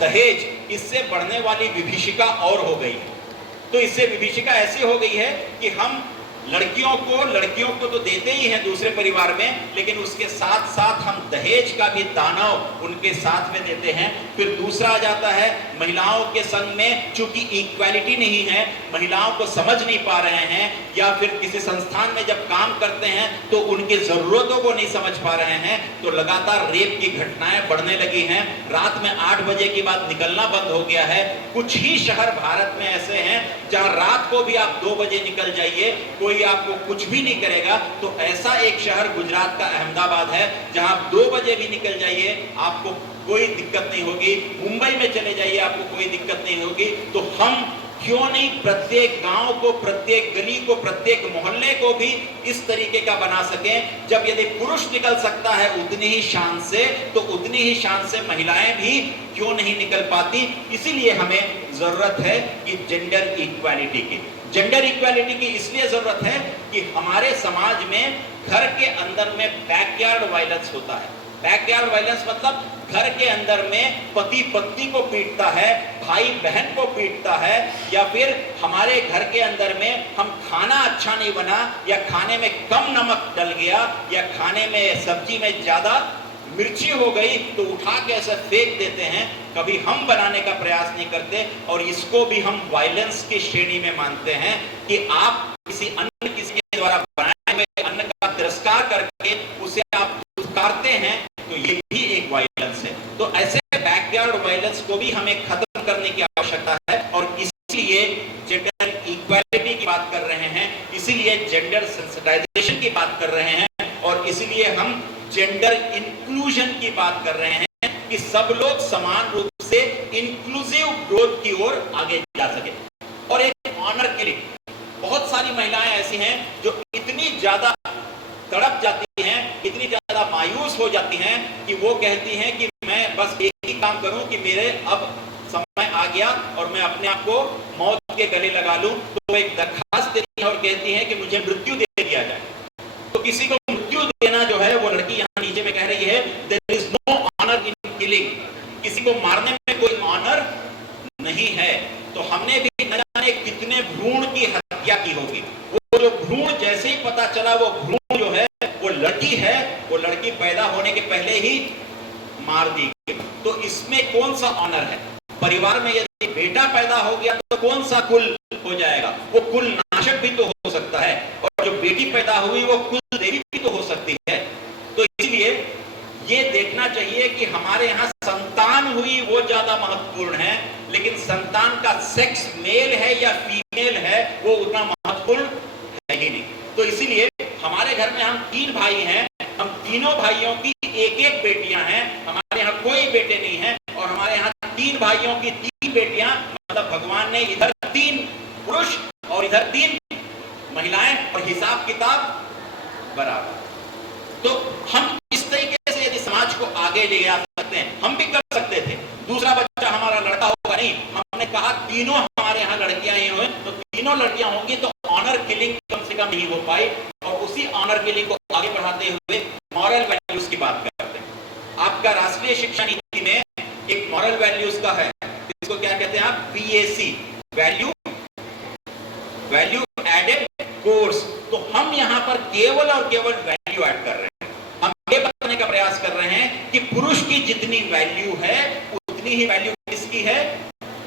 दहेज, इससे बढ़ने वाली विभीषिका और हो गई है। तो इससे विभीषिका ऐसी हो गई है कि हम लड़कियों को तो देते ही हैं दूसरे परिवार में, लेकिन उसके साथ साथ हम दहेज का भी दानव उनके साथ में देते हैं। फिर दूसरा आ जाता है महिलाओं के संग में, चूंकि इक्वालिटी नहीं है, महिलाओं को समझ नहीं पा रहे हैं, या फिर किसी संस्थान में जब काम करते हैं तो उनकी जरूरतों को नहीं समझ पा रहे हैं, तो लगातार रेप की घटनाएं बढ़ने लगी हैं। रात में 8 बजे के बाद निकलना बंद हो गया है। कुछ ही शहर भारत में ऐसे हैं जहां रात को भी आप 2 बजे निकल जाइए, कोई आपको कुछ भी नहीं करेगा। तो ऐसा एक शहर गुजरात का अहमदाबाद है, जहां आप 2 बजे भी निकल जाइए आपको कोई दिक्कत नहीं होगी। मुंबई में चले जाइए आपको कोई दिक्कत नहीं होगी। तो हम क्यों नहीं प्रत्येक गांव को, प्रत्येक गली को, प्रत्येक मोहल्ले को भी इस तरीके का बना सकें। जब यदि पुरुष निकल सकता है उतनी ही शान से, तो उतनी ही शान से महिलाएं भी क्यों नहीं निकल पाती। इसीलिए हमें जरूरत है कि जेंडर इक्वालिटी की। जेंडर इक्वालिटी की इसलिए जरूरत है कि हमारे समाज में घर के अंदर में बैकयार्ड वायलेंस होता है। बैकयार्ड वायलेंस मतलब घर के अंदर में पति पत्नी को पीटता है, भाई बहन को पीटता है, या फिर हमारे घर के अंदर में हम खाना अच्छा नहीं बना, या खाने में कम नमक डल गया, या खाने में सब्जी में ज्यादा मिर्ची हो गई तो उठा के ऐसे फेंक देते हैं। कभी हम बनाने का प्रयास नहीं करते, और इसको भी हम वायलेंस की श्रेणी में मानते हैं कि आप किसी के द्वारा बनाए हुए अन्न का तिरस्कार करके उसे आप दुत्कारते हैं, तो ये भी एक वायलेंस है। तो ऐसे बैकयार्ड वायलेंस को भी हमें खत्म करने की आवश्यकता है, और इसलिए जेंडर इक्वालिटी की बात कर रहे हैं, इसीलिए जेंडर सेंसिटाइजेशन की बात कर रहे हैं, और इसीलिए हम जेंडर इंक्लूजन की बात कर रहे हैं कि सब लोग समान रूप से इंक्लूसिव ग्रोथ की ओर आगे जा सके। और एक ऑनर के लिए बहुत सारी महिलाएं ऐसी हैं जो इतनी ज्यादा तड़प जाती हैं, इतनी ज्यादा मायूस हो जाती हैं कि वो कहती हैं कि मैं बस एक ही काम करूं कि मेरे अब समय आ गया और मैं अपने आप को मौत के गले लगा लूं। तो एक दरखास्त देती है और कहती है कि मुझे मृत्यु दे दिया जाए। तो किसी को मृत्यु देना जो है, वो लड़की यहाँ नीचे में कह रही है there is no honour in killing, किसी को मारने में कोई ऑनर नहीं है। तो हमने भी न जाने कितने भ्रूण की हत्या की होगी। वो जो भ्रूण जैसे ही पता चला वो भ्रूण जो है वो लड़की है, वो लड़की पैदा होने के पहले ही मार दी गई। तो इसमें कौन सा ऑनर है? परिवार में यदि बेटा पैदा हो गया तो कौन सा कुल हो जाएगा? वो कुल नाशक भी तो हो सकता है, और जो बेटी पैदा हुई वो कुल देवी भी तो हो सकती है। तो इसलिए ये देखना चाहिए कि हमारे यहाँ संतान हुई वो ज्यादा महत्वपूर्ण है, लेकिन संतान का सेक्स मेल है या फीमेल है वो उतना महत्वपूर्ण है ही नहीं। तो इसीलिए हमारे घर में हम 3 भाई हैं, हम तीनों भाइयों की एक बेटियां हैं। हमारे यहाँ कोई बेटे नहीं है, और हमारे यहाँ 3 भाइयों की 3 बेटियां, मतलब भगवान ने इधर 3 पुरुष और इधर 3 महिलाएं, और हिसाब किताब बराबर। तो हम इस तरीके से यदि समाज को आगे ले जा सकते हैं, हम भी कर सकते थे। दूसरा बच्चा हमारा लड़का होगा नहीं, हमने कहा तीनों हमारे यहाँ लड़कियां ही हुए, तो तीनों लड़कियां होंगी तो ऑनर किलिंग कम से कम नहीं हो पाई। और उसी ऑनर किलिंग को आगे बढ़ाते हुए मॉरल वैल्यूज की बात करते हैं। आपका राष्ट्रीय शिक्षा नीति में एक मॉरल वैल्यूज का है, इसको क्या कहते हैं आप? VAC, value added course. तो हम यहाँ पर केवल और केवल वैल्यू ऐड कर रहे हैं। हम ये बताने का प्रयास कर रहे हैं कि पुरुष की जितनी वैल्यू है उतनी ही वैल्यू किसकी है?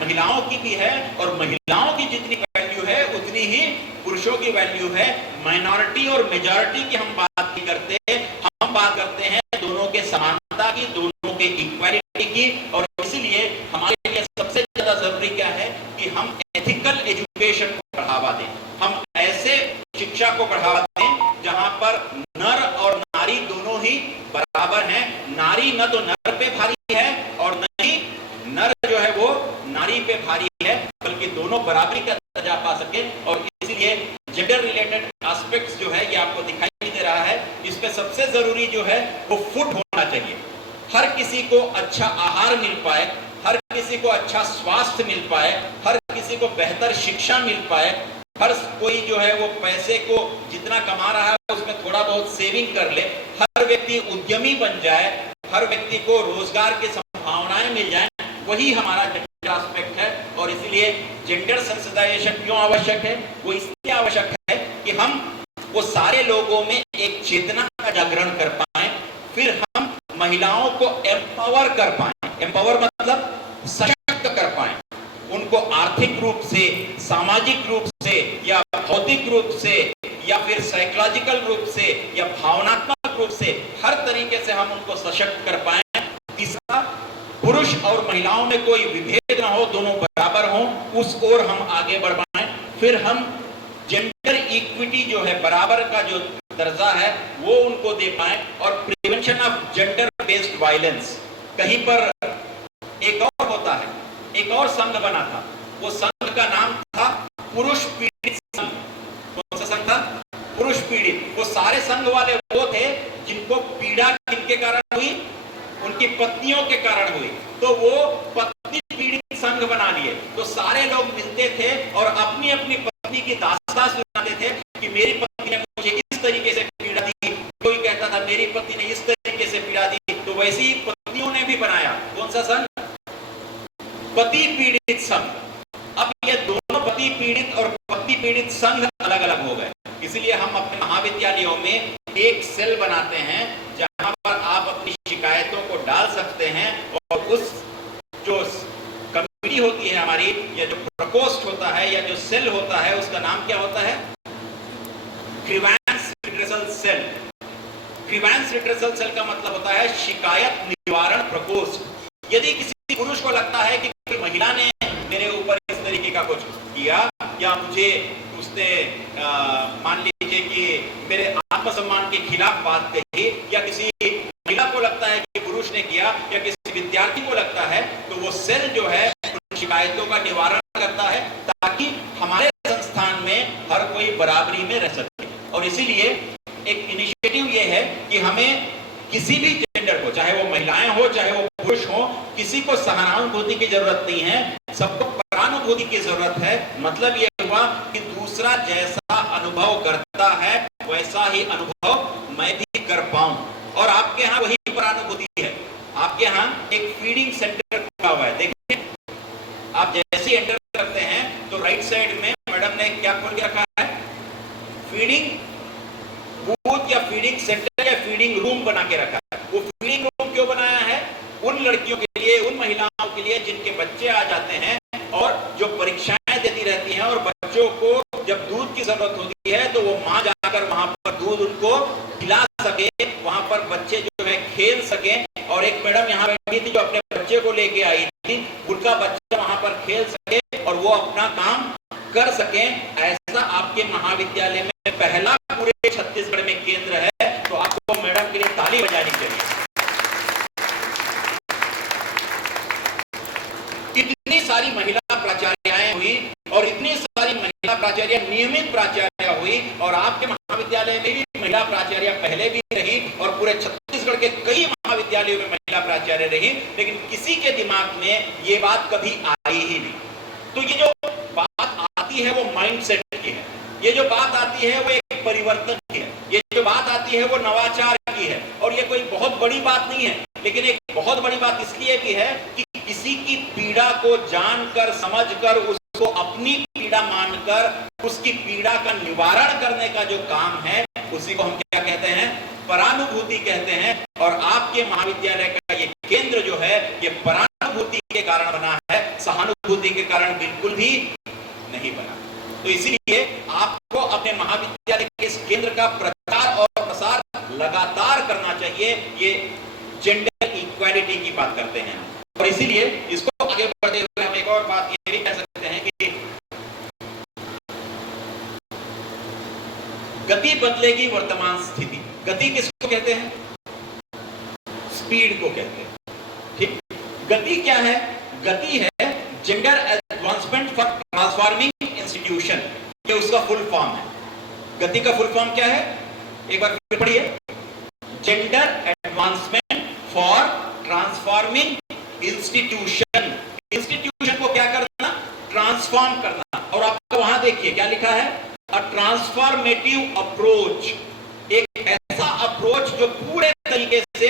महिलाओं की भी है, और महिलाओं की जितनी वैल्यू है उतनी ही पुरुषों की वैल्यू है। माइनॉरिटी और मेजॉरिटी की हम बात नहीं करते, हम बात करते हैं दोनों के समानता की, दोनों के इक्वालिटी की। और इसलिए हमारे लिए सबसे ज्यादा जरूरी क्या है कि हम एथिकल एजुकेशन को बढ़ावा दें। हम ऐसे शिक्षा को बढ़ावा दें जहां पर नर और नारी दोनों ही बराबर हैं। नारी न तो नर पे भारी है और न ही नर जो है वो नारी पे भारी है, बल्कि दोनों बराबरी का दर्जा पा सके। और इसलिए जेंडर रिलेटेड एस्पेक्ट्स जो है ये आपको दिखाई नहीं दे रहा है। इस पे सबसे जरूरी जो है वो फूड होना चाहिए। हर किसी को अच्छा आहार मिल पाए, हर किसी को अच्छा स्वास्थ्य मिल पाए, हर किसी को बेहतर शिक्षा मिल पाए, हर कोई जो है वो पैसे को जितना कमा रहा है उसमें थोड़ा बहुत सेविंग कर ले, हर व्यक्ति उद्यमी बन जाए, हर व्यक्ति को रोजगार की संभावनाएं मिल जाए। वही हमारा जेंडर एस्पेक्ट है। और इसलिए जेंडर सेंसिटाइजेशन क्यों आवश्यक है? वो इसलिए आवश्यक है कि हम वो सारे लोगों में एक चेतना का जागरण कर पाए, फिर हम महिलाओं को एम्पावर कर पाए। एम्पावर मतलब सशक्त कर पाए, उनको आर्थिक रूप से, सामाजिक रूप से, या भौतिक रूप से, या फिर साइकोलॉजिकल रूप से, या भावनात्मक रूप से, हर तरीके से हम उनको सशक्त कर पाए। तीसरा, पुरुष और महिलाओं में कोई विभेद ना हो, दोनों बराबर हों, उस ओर हम आगे बढ़ पाए। फिर हम जेंडर इक्विटी जो है, बराबर का जो दर्जा है, वो उनको दे पाए। और prevention of gender based violence, कहीं पर एक और होता है, एक और संघ बना था, वो संघ का नाम था पुरुष पीड़ित संघ। कौन सा संघ था? पुरुष पीड़ित। वो सारे संघ वाले वो थे जिनको पीड़ा किनके कारण हुई? उनकी पत्नियों के कारण हुई, तो वो पत्नी पीड़ित संघ बना लिए। तो सारे लोग मिलते थे और अपनी अपनी पत्नी की दास्तान सुनाते थे कि मेरी पत्नी ने मुझे इस तरीके से पीड़ा दी, कोई कहता था मेरी पत्नी ने इस तरीके से पीड़ा दी। तो वैसे ही पत्नियों ने भी बनाया कौन सा संघ? पति पीड़ित संघ। अब ये दोनों पति पीड़ित और पत्नी पीड़ित संघ अलग अलग हो गए। इसलिए हम अपने महाविद्यालयों में एक सेल बनाते हैं जहां पर आप अपनी शिकायतों को डाल सकते हैं, और उस जो कमेटी होती है हमारी, या जो प्रकोष्ठ होता है, या जो सेल होता है, उसका नाम क्या होता है? Grievance redressal cell. Grievance redressal cell का मतलब होता है शिकायत निवारण प्रकोष्ठ। यदि किसी पुरुष को लगता है कि कोई महिला ने मेरे ऊपर इस तरीके का कुछ किया, या मुझे उसने मान लीजिए कि मेरे आत्मसम्मान के खिलाफ बात कही, या किसी महिला को लगता है कि पुरुष ने किया, या किसी विद्यार्थी को लगता है, तो वो सेल जो है उन शिकायतों का निवारण करता है, ताकि हमारे संस्थान में हर कोई बराबरी में रह सके। और इसीलिए एक इनिशिएटिव ये है कि हमें किसी भी जेंडर को, चाहे वो महिलाएं हो चाहे वो पुरुष हो, किसी को सहानुभूति की जरूरत नहीं है, सबको परानुभूति की जरूरत है। मतलब ये हुआ कि दूसरा जैसा अनुभव करता है वैसा ही अनुभव मैं भी कर पाऊं। और आपके यहाँ वही परानुभूति है। आपके यहाँ एक फीडिंग सेंटर खुला हुआ है, देखिए आप जैसे ही एंटर करते हैं तो राइट साइड में मैडम ने क्या खोल के रखा है? फीडिंग बूथ या फीडिंग सेंटर या फीडिंग रूम बना के रखा है। वो फीडिंग रूम क्यों बनाया है? उन लड़कियों के लिए, उन महिलाओं के लिए जिनके बच्चे आ जाते हैं और जो परीक्षाएं देती रहती हैं, और बच्चों को जब दूध की जरूरत होती है तो वो माँ जाकर वहां पर दूध उनको पिला सके, वहां पर बच्चे जो है खेल सके। और एक मैडम यहाँ बैठी थी जो अपने बच्चे को लेके आई थी, उनका बच्चा वहां पर खेल सके और वो अपना काम कर सके। ऐसा आपके महाविद्यालय में पहला पूरे छत्तीसगढ़ में केंद्र है, तो आपको मैडम के लिए ताली बजानी चाहिए। इतनी सारी महिला प्राचार्याएं हुई, और इतनी सारी महिला प्राचार्य नियमित प्राचार्य हुई, और आपके महाविद्यालय में भी महिला प्राचार्य पहले भी रही, और पूरे छत्तीसगढ़ के कई महाविद्यालयों में महिला प्राचार्य रही, लेकिन किसी के दिमाग में ये बात कभी आई ही नहीं। तो ये जो बात आती है वो माइंडसेट की है, ये जो बात आती है वो एक परिवर्तन की है, ये जो बात आती है वो नवाचार की है। और ये कोई बहुत बड़ी बात नहीं है, लेकिन एक बहुत बड़ी बात इसलिए भी है कि किसी की पीड़ा को जानकर, समझकर, उसको अपनी पीड़ा मानकर उसकी पीड़ा का निवारण करने का जो काम है, उसी को हम क्या कहते हैं? परानुभूति कहते हैं। और आपके महाविद्यालय का ये केंद्र जो है, ये परानुभूति के कारण बना है, सहानुभूति के कारण बिल्कुल भी नहीं बना। तो इसीलिए आपको अपने महाविद्यालय के इस केंद्र का प्रचार और प्रसार लगातार करना चाहिए। ये जेंडर इक्वालिटी की बात करते हैं, और इसीलिए इसको आगे बढ़ते हुए हम एक और बात ये भी कह सकते हैं कि गति बदलेगी वर्तमान स्थिति। गति किसको कहते हैं? स्पीड को कहते हैं। ठीक, गति क्या है? गति है gender advancement for transforming institution, ये उसका फुल फॉर्म है। गति का फुल फॉर्म क्या है? एक बार फिर पढ़िए, gender advancement for transforming institution. Institution को क्या करना? ट्रांसफॉर्म करना। और आपको वहां देखिए क्या लिखा है? अ ट्रांसफॉर्मेटिव अप्रोच, एक ऐसा अप्रोच जो पूरे तरीके से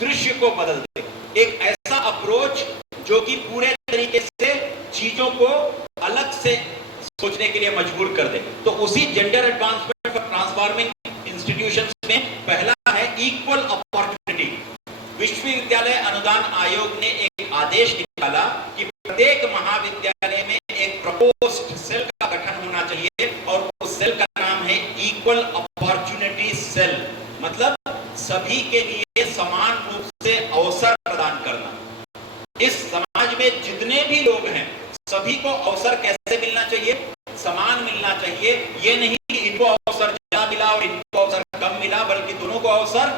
दृश्य को बदल दे, एक ऐसा अप्रोच जो कि पूरे तरीके से चीजों को अलग से सोचने के लिए मजबूर कर दे। तो उसी gender advancement for transforming institutions में पहला है इक्वल अपॉर्चुनिटी। विश्वविद्यालय अनुदान आयोग ने एक आदेश निकाला कि प्रत्येक महाविद्यालय में एक प्रपोज्ड सेल का गठन होना चाहिए और उस सेल का नाम है इक्वल अपॉर्चुनिटी सेल। मतलब सभी के लिए समान रूप से अवसर प्रदान करना। इस समाज में जितने भी लोग हैं सभी को अवसर कैसे मिलना चाहिए? समान मिलना चाहिए। ये नहीं कि इनको अवसर ज्यादा मिला और इनको अवसर कम मिला, बल्कि दोनों को अवसर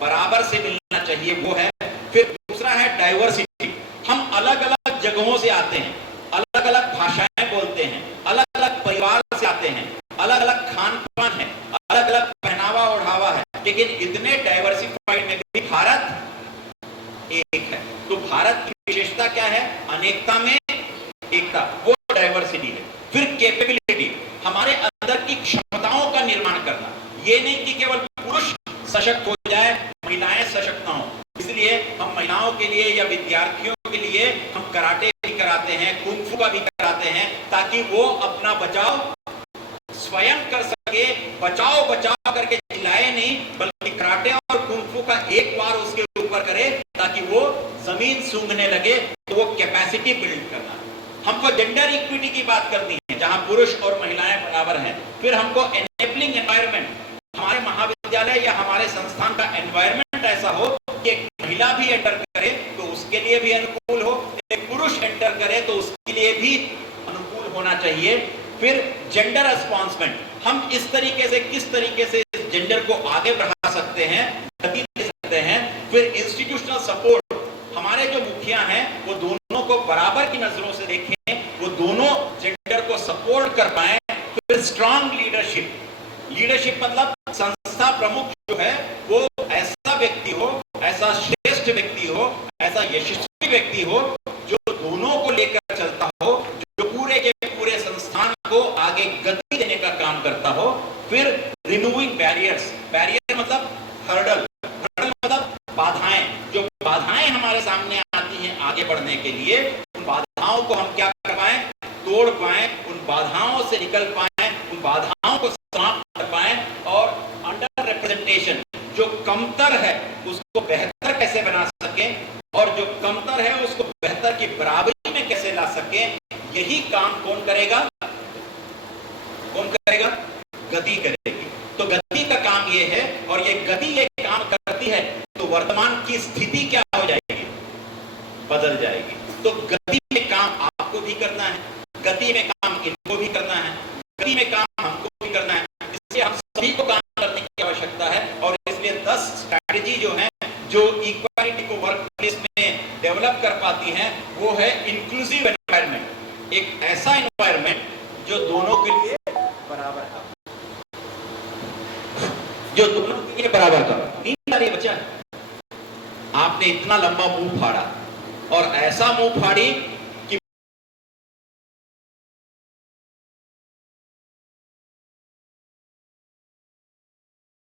बराबर से मिलना चाहिए, वो है। फिर दूसरा है डाइवर्सिटी। हम अलग अलग जगहों से आते हैं, अलग अलग भाषाएं बोलते हैं, अलग अलग परिवार से आते हैं, अलग अलग खान पान है, अलग अलग पहनावा ओढ़ावा है, लेकिन इतने डाइवर्सिफाइड में भी भारत एक है। तो भारत की विशेषता क्या है? अनेकता में एकता, वो डाइवर्सिटी है। फिर कैपेबिलिटी, हमारे अंदर की क्षमताओं का निर्माण करना। ये नहीं कि केवल पुरुष सशक्त हो जाए, महिलाएं सशक्त ना हो। इसलिए हम महिलाओं के लिए या विद्यार्थियों के लिए हम कराटे भी कराते हैं, कुंग फू का भी कराते हैं, ताकि वो अपना बचाव स्वयं कर सके। बचाओ बचाओ करके चिल्लाए नहीं, बल्कि कराटे और कुंग फू का एक बार उसके ऊपर करे ताकि वो जमीन सूंघने लगे। तो वो कैपेसिटी बिल्ड करना। हमको जेंडर इक्विटी की बात करनी है, जहां पुरुष और महिलाएं बराबर हैं। फिर हमको एनेबलिंग एनवायरनमेंट, हमारे महाविद्यालय या हमारे संस्थान का एनवायरनमेंट ऐसा हो कि एक महिला भी एंटर करे तो उसके लिए भी अनुकूल हो, एक पुरुष एंटर करे तो उसके लिए भी अनुकूल होना चाहिए। फिर जेंडर रिस्पॉन्समेंट, हम इस तरीके से किस तरीके से जेंडर को आगे बढ़ा सकते हैं, गति दे सकते हैं। फिर इंस्टीट्यूशनल सपोर्ट, हमारे जो मुखिया हैं वो दोनों को बराबर की नजरों से देखें, वो दोनों जेंडर को सपोर्ट कर पाए। फिर स्ट्रांग लीडरशिप, लीडरशिप मतलब संस्था प्रमुख जो है वो ऐसा व्यक्ति हो, ऐसा श्रेष्ठ व्यक्ति हो, ऐसा यशस्वी व्यक्ति हो जो दोनों को लेकर चलता हो, जो पूरे के पूरे संस्थान को आगे गति देने का काम करता हो। फिर रिमूविंग बैरियर्स, बैरियर मतलब हर्डल, हर्डल मतलब बाधाएं। जो बाधाएं हमारे सामने आती हैं आगे बढ़ने के लिए, उन बाधाओं को हम क्या कर पाएं? तोड़ पाएं, उन बाधाओं से निकल पाएं, उन बाधाओं को समाप्त कर पाएं। और अंडर रिप्रेजेंटेशन, जो कमतर है उसको बेहतर कैसे बना सकें, और जो कमतर है उसको बेहतर की बराबरी में कैसे ला सकें, यही काम कौन करेगा? कौन करेगा? गति करेगी। तो गति का काम ये है, और ये गति ये काम करती है तो वर्तमान की स्थिति क्या हो जाएगी? बदल जाएगी। तो गति में काम आपको भी करना है, गति में काम इनको भी करना है, गति में काम हमको भी करना है। इसलिए हम सभी को काम करने की आवश्यकता है। और इसलिए 10 स्ट्रैटेजी जो है जो इक्वालिटी को वर्कप्लेस में डेवलप कर पाती हैं, वो है इंक्लूसिव एनवायरनमेंट। एक ऐसा एनवायरनमेंट जो दोनों के लिए बराबर है, जो दोनों के लिए बराबर का। 3 साल ये बच्चा है, आपने इतना लंबा मुंह फाड़ा और ऐसा मुंह फाड़ी